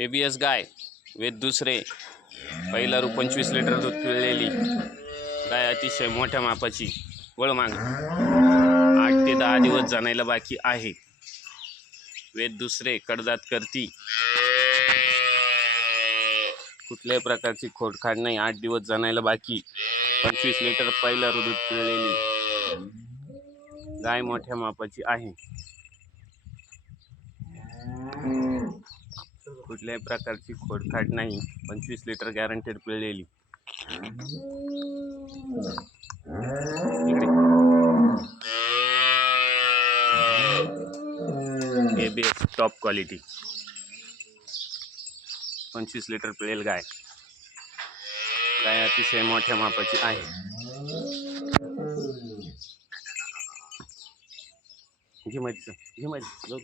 ए B S गाय वेद दुसरे. पहिला रू पंचवीस लिटर दूध पिळलेली. गाय अतिशय मोठ्या मापाची. वळ माग. आठ ते दहा दिवस जाणायला बाकी आहे. वेद दुसरे कडदात करती. कुठल्याही प्रकारची खोडखाड नाही. आठ दिवस जाणायला बाकी. पंचवीस लिटर पहिला रू दूध पिळलेली. गाय मोठ्या मापाची आहे. कुठल्याही प्रकारची खोडखाड नाही. पंचवीस litre guaranteed पिळलेली. A B S top quality पंचवीस लिटर पिळेल गाय. गाय अतिशय मोठ्या मापाची आहे. घे माहिती घे माहिती जाऊ